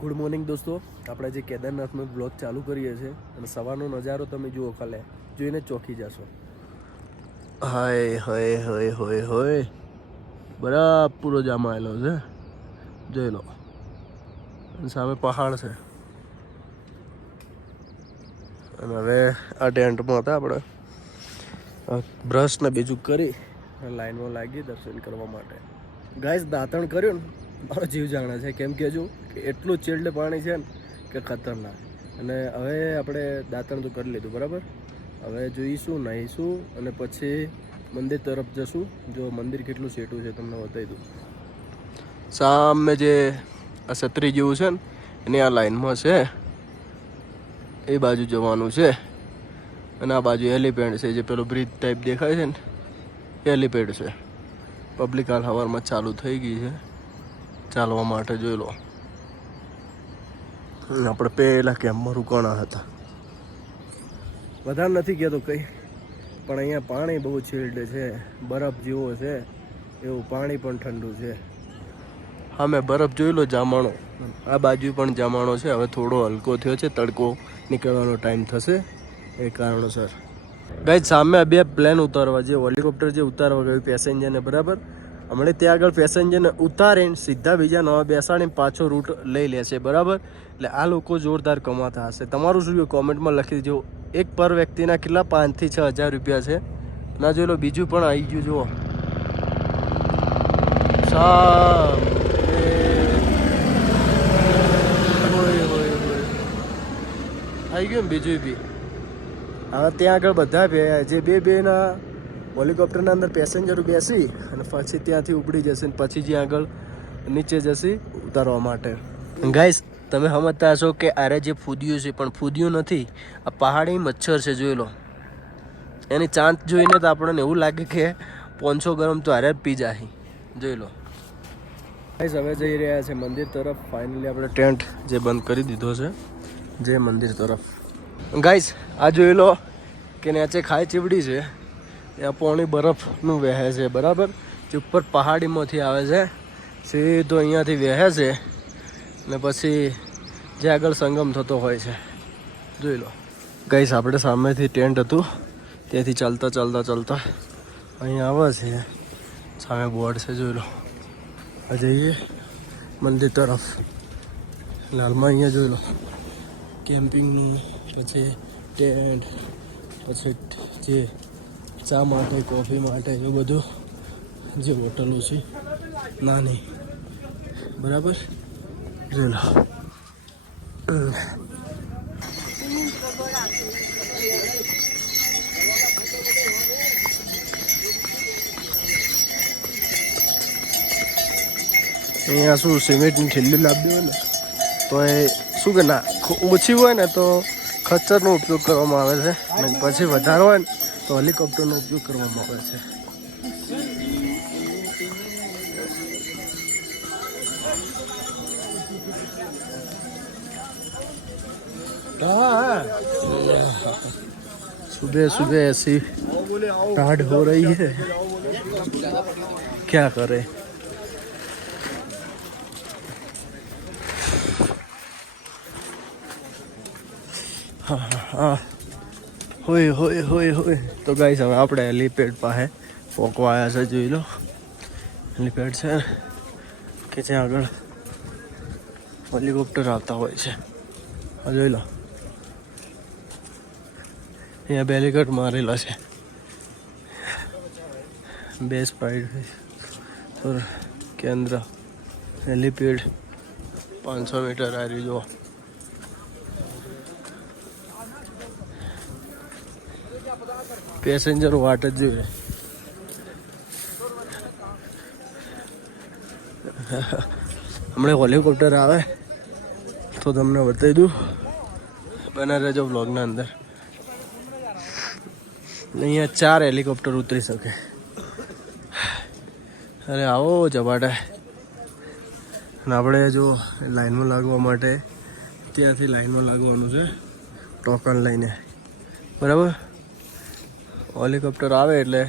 Good morning દોસ્તો, આપણે જે કેદારનાથનો બ્લોગ ચાલુ કરીએ છીએ અને સવારનો નજારો તમે જુઓ, ખાલે જોઈને ચોંકી જશો. હાય હોય હોય હોય હોય બરાબર પૂરો જામાયેલો છે, જોઈ લો. અને સામે પહાડ છે. અને હવે આ ટેન્ટમાં હતા આપણે, બ્રશ ને બીજું કરી લાઈનમાં લાગી દર્શન કરવા માટે. ગાઈસ દાંતણ કર્યું ને મારો જીવ જાણે છે, કેમ કે જો કે એટલું ચીલ્ડ પાણી છે ને કે ખતરનાક. અને હવે આપણે દાંતણ તો કરી લીધું બરાબર. હવે જોઈશું, નાહીશું અને પછી મંદિર તરફ જશું. જો મંદિર કેટલું સેટું છે તમને બતાવી દઉં. સામે જે આ છત્રી જેવું છે ને એની આ લાઈનમાં છે, એ બાજુ જવાનું છે. અને આ બાજુ હેલીપેડ છે, જે પેલો બ્રિજ ટાઈપ દેખાય છે ને હેલીપેડ છે. પબ્લિક હાલ સવારમાં ચાલુ થઈ ગઈ છે ચાલવા માટે, જોઈ લો. આપણે પહેલા કેમ્પમાં રોકાણા હતા. વધારે નથી કહેતો કંઈ, પણ અહીંયા પાણી બહુ ચીલ્ડ છે, બરફ જેવો છે એવું. પાણી પણ ઠંડુ છે. હા, મેં બરફ જોઈ લો, જામણો. આ બાજુ પણ જામણો છે. હવે થોડો હલકો થયો છે, તડકો નીકળવાનો ટાઈમ થશે એ કારણોસર. ગાઈસ સામે બે પ્લેન ઉતારવા, જે હેલિકોપ્ટર જે ઉતારવા ગયું પેસેન્જરને, બરાબર. હમણાં ત્યાં આગળ પેસેન્જરને ઉતારીને સીધા બીજા નવા બેસાડીને પાછો રૂટ લઈ લે છે, બરાબર. એટલે આ લોકો જોરદાર કમાતા હશે. તમારું શું કોમેન્ટમાં લખી દેજો. એક પર વ્યક્તિના કેટલા 5 થી 6 હજાર રૂપિયા છે. ના જોઈ લો, બીજું પણ આવી ગયું જુઓ. આવી ગયું ને બીજું બી. હવે ત્યાં આગળ બધા જે બેના હેલિકોપ્ટરના અંદર પેસેન્જરો બેસી અને પછી ત્યાંથી ઉપડી જશે ને પછી જ્યાં આગળ નીચે જશે ઉતારવા માટે. ગાઈસ તમે સમજતા હશો કે આરે જે ફૂદ્યું છે, પણ ફૂદ્યું નથી, આ પહાડી મચ્છર છે, જોઈ લો. એની ચાંચ જોઈને તો આપણને એવું લાગે કે 500 ગરમ તો હારે જ પી જાય, જોઈ લો. ગાઈસ હવે જઈ રહ્યા છે મંદિર તરફ. ફાઇનલી આપણે ટેન્ટ જે બંધ કરી દીધો છે, જે મંદિર તરફ. ગાઈસ આ જોઈ લો કે નીચે ખાઈ ચીવડી છે, ત્યાં પાણી બરફનું વહે છે, બરાબર. જે ઉપર પહાડીમાંથી આવે છે, સીધો અહીંયાથી વહે છે ને પછી જે આગળ સંગમ થતો હોય છે, જોઈ લો. ગાઈસ આપણે સામેથી ટેન્ટ હતું ત્યાંથી ચાલતા અહીંયા આવે છે. સામે બોર્ડ છે, જોઈ લો. આ જઈએ મંદિર તરફ. હાલમાં અહીંયા જોઈ લો કેમ્પિંગનું, પછી ટેન્ટ, પછી જે ચા માટે, કોફી માટે, એવું બધું જે હોટલો છે નાની, બરાબર, જોઈ લો. અહીંયા શું સિમેન્ટની ઠેલી લાવવી હોય ને તો એ શું કે ના ઓછી હોય ને તો ખચ્ચરનો ઉપયોગ કરવામાં આવે છે, અને પછી વધારે હોય ને તો હેલિકોપ્ટરનો ઉપયોગ કરવામાં આવે છે. सुबह सुबह ऐसी राड हो रही है, क्या करे. હા હોય હોય હોય હોય. તો ગાઈસ હવે આપણે હેલીપેડ પાસે પહોંચવા આવ્યા છે, જોઈ લો. હેલીપેડ છે કે જ્યાં આગળ હેલિકોપ્ટર આવતા હોય છે, હા જોઈ લો. અહીંયા બેરીકેડ મારેલા છે. બેસ પાઇડ કેન્દ્ર હેલીપેડ 500 મીટર આવી જો. પેસેન્જર વાટ જ જોઈએ. હમણાં હેલિકોપ્ટર આવે તો તમને બતાવી દઉં, બના રહેજો બ્લોગના અંદર. અહીંયા 4 હેલિકોપ્ટર ઉતરી શકે. અરે આવો ઝપાટા. અને આપણે જો લાઈનમાં લાગવા માટે ત્યાંથી લાઈનમાં લાગવાનું છે, ટોકન લઈને, બરાબર. હેલિકોપ્ટર આવે એટલે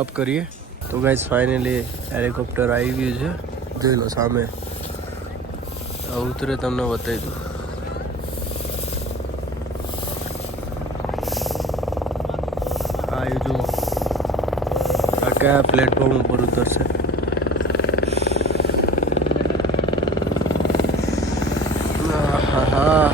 અપ કરીએ. તો ગાઈસ ફાઇનલી હેલિકોપ્ટર આવી ગયું છે, જોઈ લો સામે. ઉતરે તમને બતાવી દઉં. આ એ જો આ કયા પ્લેટફોર્મ ઉપર ઉતરશે. હા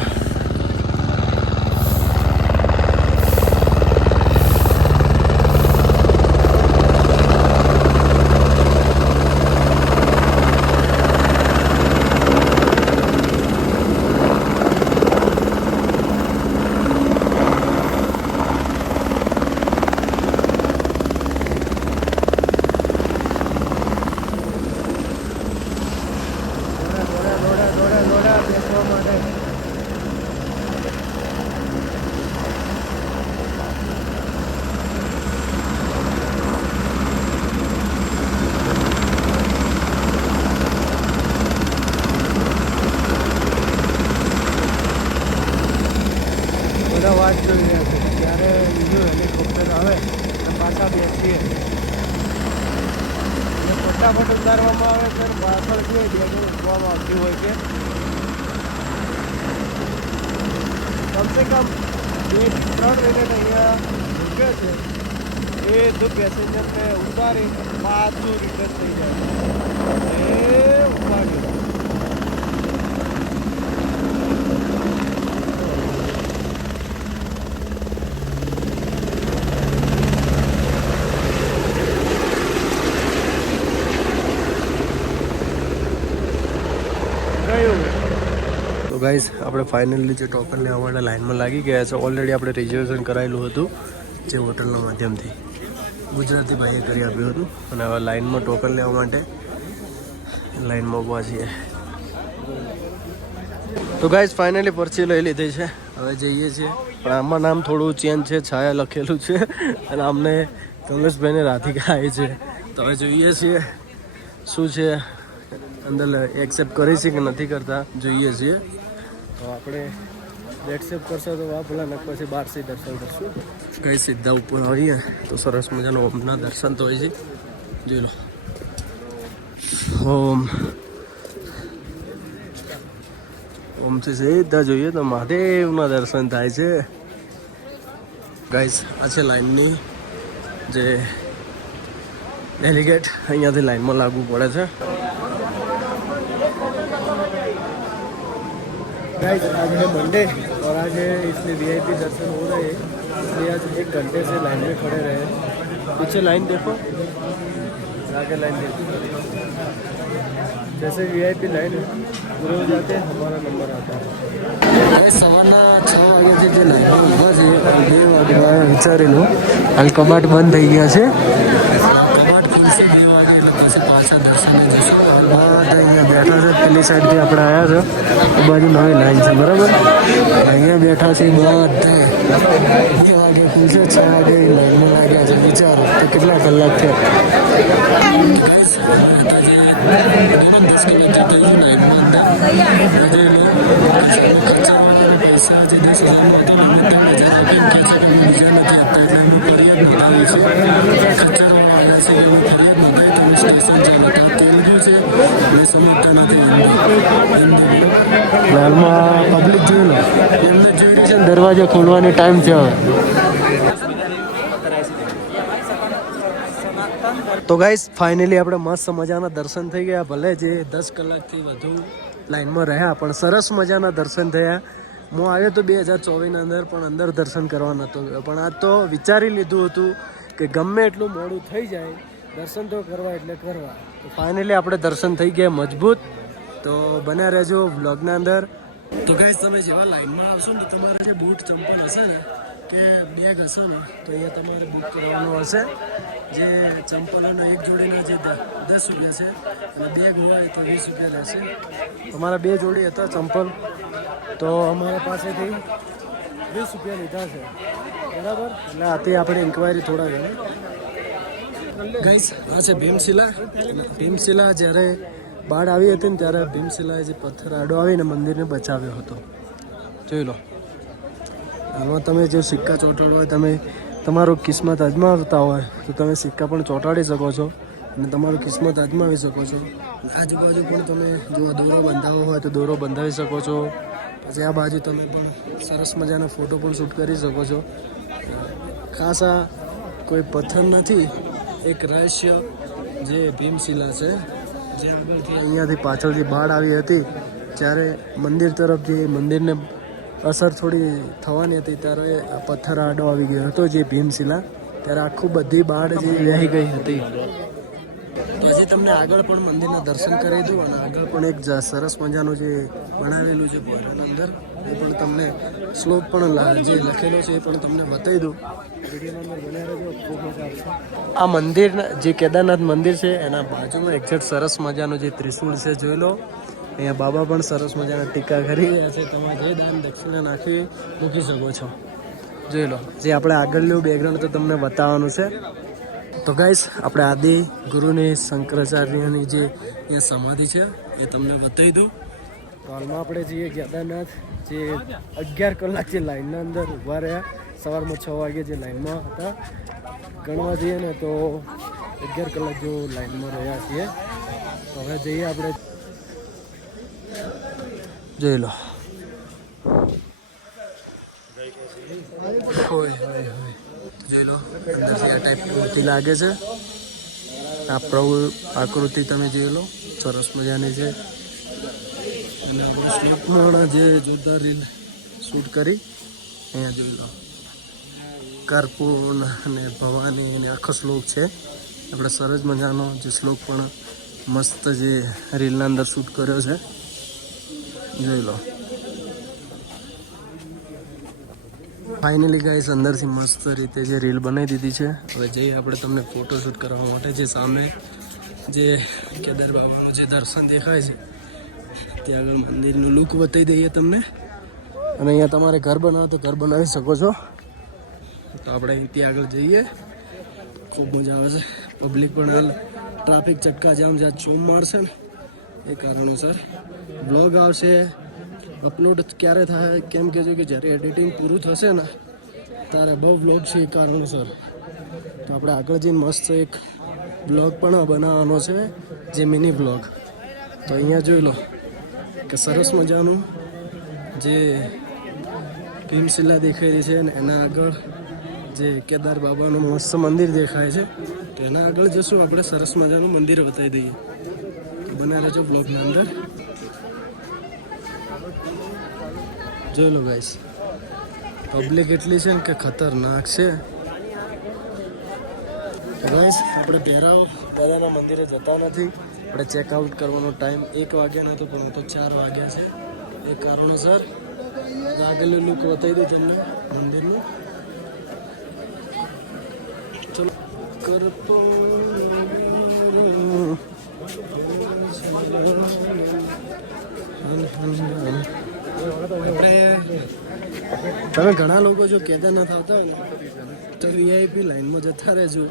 બધા વાત જોઈ રહ્યા છે ત્યારે બીજું હેલિકોપ્ટર આવે અને પાછા બેસીએ અને ફટાફટ ઉતારવામાં આવે ત્યારે પાછળ જોઈએ બેગો ઉઠવામાં આવતી હોય છે. કમસે કમ 2 થી 3 મિનિટ અહીંયા રૂકે છે. એ તો પેસેન્જરને ઉતારી પાછું રિટર્ન થઈ જાય એ ઉપાડી. તો ગાઈઝ આપણે ફાઇનલી જે ટોકન લેવા માટે લાઇનમાં લાગી ગયા છે. ઓલરેડી આપણે રિઝર્વેશન કરાયેલું હતું જે હોટલના માધ્યમથી ગુજરાતી ભાઈએ કરી આપ્યું હતું અને હવે લાઇનમાં ટોકન લેવા માટે લાઇનમાં ઊભા છીએ. તો ગાઈઝ ફાઇનલી પરચી લઈ લીધી છે. હવે જઈએ છીએ પણ આમાં નામ થોડું ચેન્જ છે. છાયા લખેલું છે અને અમને કમલેશભાઈને રાધિકા આવી છે. તો હવે જોઈએ છીએ શું છે અંદર એક્સેપ્ટ કરી છે કે નથી કરતા જોઈએ છીએ. તો આપણે એક્સેપ્ટ કરશો તો પેલા નક પછી બહારથી દર્શન કરશું. કઈ સીધા ઉપર આવીએ તો સરસ મજાનો ઓમના દર્શન તો હોય છે. જોઈ લો ઓમથી સીધા જોઈએ તો મહાદેવના દર્શન થાય છે. ગાઈસ આ છે લાઈનની જે ડેલિગેટ અહીંયાથી લાઈનમાં લાગવું પડે છે. गाइस आज है मंडे और आज इसलिए वीआईपी दर्शन हो रहे हैं, इसलिए आज 1 घंटे से लाइन में खड़े रहे. पीछे लाइन देखो, आगे लाइन देखो. जैसे वीआईपी लाइन पूरे हो जाते हैं हमारा नंबर आता है. સવારના 6 વાગ્યાથી જે લાઈનમાં ઊભા છે 2 વાગ્યા વિચારેલું હાલ કબાટ બંધ થઈ ગયા છે. કબાટ ખુલશે 2 વાગે એટલે પછી પાછા દર્શને જશું. અહીંયા બેઠા છે પેલી સાઈડથી આપણે આવ્યા છે એ બાજુ નવી લાઈન છે બરાબર. અહીંયા બેઠા છે બધા 2 વાગે ખુલશે 6 વાગે લાઈનમાં લાગ્યા છે. વિચારો તો કેટલા કલાક થયા. હાલમાં પબ્લિક જોઈ લો એમને જોઈ રહી છે દરવાજા ખોલવાની ટાઈમ છે હવે. તો ગાઈસ ફાઇનલી આપણે મસ્ત મજાના દર્શન થઈ ગયા. ભલે જે 10 કલાકથી વધુ લાઈનમાં રહ્યા પણ સરસ મજાના દર્શન થયા. હું આવ્યો તો 2024 અંદર પણ અંદર દર્શન કરવા નહોતો ગયો પણ આ તો વિચારી લીધું હતું કે ગમે એટલું મોડું થઈ જાય દર્શન તો કરવા એટલે કરવા. તો ફાઇનલી આપણે દર્શન થઈ ગયા મજબૂત. તો બન્યા રહેજો વ્લોગના અંદર. તો ગાઈસ તમે જેવા લાઈનમાં આવશો ને તમારે જે બૂટ ચંપલ હશે ને કે બેગ હશે ને તો અહીંયા તમારે બુક કરવાનું હશે. જે ચંપલોનો એક જોડીના જે 10 રૂપિયા છે અને બેગ હોય તો 20 રૂપિયા રહેશે. અમારા 2 જોડી હતા ચંપલ તો અમારા પાસેથી 20 રૂપિયા લીધા છે બરાબર. એટલે આથી આપણે ઇન્ક્વાયરી થોડા ઘણા. ગાઈસ આ છે ભીમશિલા. ભીમશિલા જ્યારે બાઢ આવી હતી ને ત્યારે ભીમશિલાએ જે પથ્થર આડો આવીને મંદિરને બચાવ્યો હતો. જોઈ લો આમાં તમે જો સિક્કા ચોંટાડો હોય તમે તમારો કિસ્મત અજમાવતા હોય તો તમે સિક્કા પણ ચોંટાડી શકો છો. અને તમારું કિસ્મત અજમાવી શકો છો. આજુબાજુ પણ તમે જો દોરો બંધાવો હોય તો દોરો બંધાવી શકો છો. પછી આ બાજુ તમે પણ સરસ મજાનો ફોટો પણ શૂટ કરી શકો છો. ખાસ આ કોઈ પથ્થર નથી, એક રહસ્ય જે ભીમશિલા છે, જે આગળથી અહીંયાથી પાછળથી બાઢ આવી હતી જ્યારે મંદિર તરફ જે મંદિરને અસર થોડી થવાની હતી ત્યારે આ પથ્થર આડો આવી ગયો હતો જે ભીમશિલા, ત્યારે આખું બધી બાઢ જે વહી ગઈ હતી. તો હજી તમને આગળ પણ મંદિરના દર્શન કરી દઉં અને આગળ પણ એક સરસ મજાનું જે બનાવેલું છે પોયરાની અંદર એ પણ તમને શ્લોક પણ જે લખેલો છે એ પણ તમને બતાવી દઉં. વિડીયોના અંદર બન્યા રહેજો, ખૂબ મજા આવશે. આ મંદિર જે કેદારનાથ મંદિર છે એના બાજુમાં એક્ઝેક્ટ સરસ મજાનું જે ત્રિશુળ છે જોઈ લો. અહીંયા બાબા પણ સરસ મજાના ટીકા કરી રહ્યા છે. તમે જે દાન દક્ષિણા નાખી મૂકી શકો છો. જોઈ લો, જે આપણે આગળનું બેકગ્રાઉન્ડ તો તમને બતાવવાનું છે. તો ગાઈસ, આપણે આદિ ગુરુની શંકરાચાર્યની જે અહીંયા સમાધિ છે એ તમને બતાવી દઉં. તો હાલમાં આપણે જઈએ કેદારનાથ, જે 11 કલાક જે લાઈનના અંદર ઊભા રહ્યા. સવારમાં 6 વાગે જે લાઈનમાં હતા ગણવા જઈએ ને તો 11 કલાક જો લાઈનમાં રહ્યા છીએ. તો હવે જઈએ આપણે. જોઈ લો, હોય જોઈ લો, અંદરથી આ ટાઈપની મૂર્તિ લાગે છે. આ પ્રભુ આકૃતિ તમે જોઈ લો, સરસ મજાની છે. અને આપણે શ્લોકમાં જે જોરદાર રીલ શૂટ કરી અહીંયા જોઈ લો. કર્પૂર અને ભવાની અને આખો શ્લોક છે. આપણે સરસ મજાનો જે શ્લોક પણ મસ્ત જે રીલના અંદર શૂટ કર્યો છે જોઈ લો. ફાઇનલી ગાઈસ, અંદરથી મસ્ત રીતે જે રીલ બનાવી દીધી છે. હવે જઈએ આપણે તમને ફોટોશૂટ કરવા માટે. જે સામે જે કેદાર બાબાનું જે દર્શન દેખાય છે ત્યાં આગળ મંદિરનું લુક બતાવી દઈએ તમને. અને અહીંયા તમારે ઘર બનાવો તો ઘર બનાવી શકો છો. તો આપણે ત્યાં આગળ જઈએ. ખૂબ મજા આવે છે. પબ્લિક પણ હાલ ટ્રાફિક ચક્કા જામ જ્યાં ચોમ મારશે ને એ કારણોસર બ્લોગ આવશે. અપલોડ ક્યારે થાય કેમ કહેજો કે જ્યારે એડિટિંગ પૂરું થશે ને ત્યારે બહુ બ્લોગ છે એ કારણોસર. તો આપણે આગળ જઈને મસ્ત એક બ્લોગ પણ બનાવવાનો છે, જે મિની બ્લોગ. તો અહીંયા જોઈ લો કે સરસ મજાનું જે ભીમશિલા દેખાઈ રહી છે અને એના આગળ જે કેદાર બાબાનું મસ્ત મંદિર દેખાય છે. તો એના આગળ જશું આપણે, સરસ મજાનું મંદિર બતાવી દઈએ. તો બના રહેજો બ્લોગના અંદર. જોઈ લો ગાઈસ, પબ્લિક એટલી છે ને કે ખતરનાક છે. ગાઈસ, આપણે ભેરાવ દાદાના મંદિરે જતા નથી. આપણે ચેકઆઉટ કરવાનો ટાઈમ 1 વાગ્યાનો હતો પણ તો 4 વાગ્યા છે. એ કારણોસર આગળનું લુક બતાવી દઉં તમને મંદિરનું. ચલો કરતો તમે ઘણા લોકો જો કેદારનાથ આવતા હોય ને તો વીઆઈપી લાઈનમાં જતા રહેજો.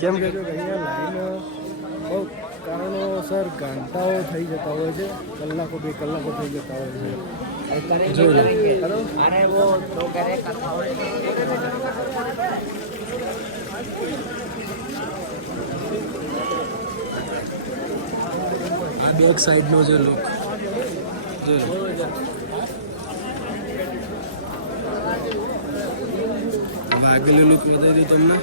કેમ કે અહીંયા લાઈન બહુ કારણોસર ઘંટાઓ થઈ જતા હોય છે, કલાકો 2 કલાકો થઈ જતા હોય છે. આ બેક સાઈડનો જે લુક આગળનું લુક બતાવી દઉં તમને.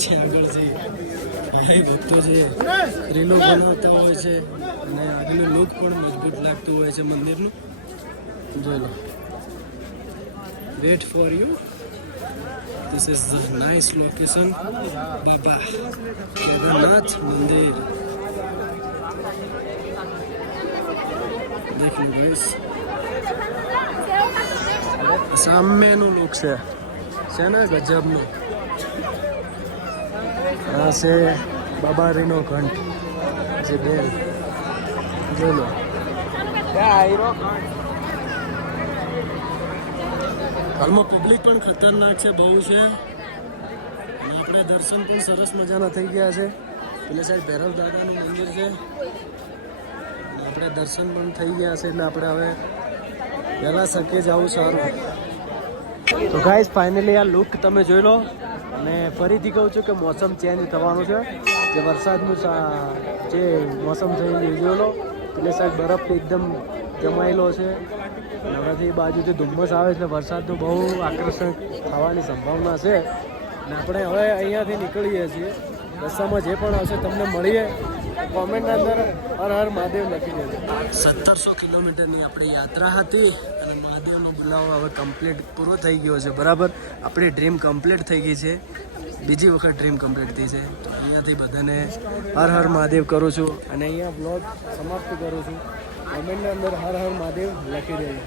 જે આગળ છે ભક્તો જે રીલો બનાવતા હોય છે અને આગળનું લુક પણ મજબૂત લાગતું હોય છે મંદિરનું. જોઈ લો. Wait for you. This is the nice location. Baba Kedarnath મંદિર. દેખ લો ગાઈસ, સામેનું લુક છે ને ગજબનું. આ છે બાબારીનો ઘંટ જે બેલ. જોઈ લો. હાલમાં પબ્લિક પણ ખતરનાક છે, બહુ છે. અને આપણે દર્શન પણ સરસ મજાના થઈ ગયા છે. પેલી સાઈડ ભૈરવ દાદાનું મંદિર છે. આપણે દર્શન પણ થઈ ગયા છે એટલે આપણે હવે વહેલા શકીએ જવું સારું. તો ગાઈસ, ફાઇનલી આ લુક તમે જોઈ લો. અને ફરીથી કહું છું કે મોસમ ચેન્જ થવાનું છે, જે વરસાદનું જે મોસમ થઈ ગયેલો એટલે સાહેબ બરફ એકદમ જમાયેલો છે. હવેથી બાજુ જે ધુમ્મસ આવે છે વરસાદનું બહુ આકર્ષણ થવાની સંભાવના છે. અને આપણે હવે અહીંયાથી નીકળીએ છીએ. રસ્તામાં જે પણ આવશે તમને મળીએ. કોમેન્ટના અંદર હર હર મહાદેવ લખી દેજો. 1700 કિલોમીટરની આપણી યાત્રા હતી અને મહાદેવનો બોલાવો હવે કમ્પ્લીટ પૂરો થઈ ગયો છે. બરાબર, આપણી ડ્રીમ કમ્પ્લીટ થઈ ગઈ છે. બીજી વખત ડ્રીમ કમ્પ્લીટ થઈ છે. તો અહીંયાથી બધાને હર હર મહાદેવ કરું છું અને અહીંયા બ્લોગ સમાપ્ત કરું છું. કોમેન્ટના અંદર હર હર મહાદેવ લખી દેજો.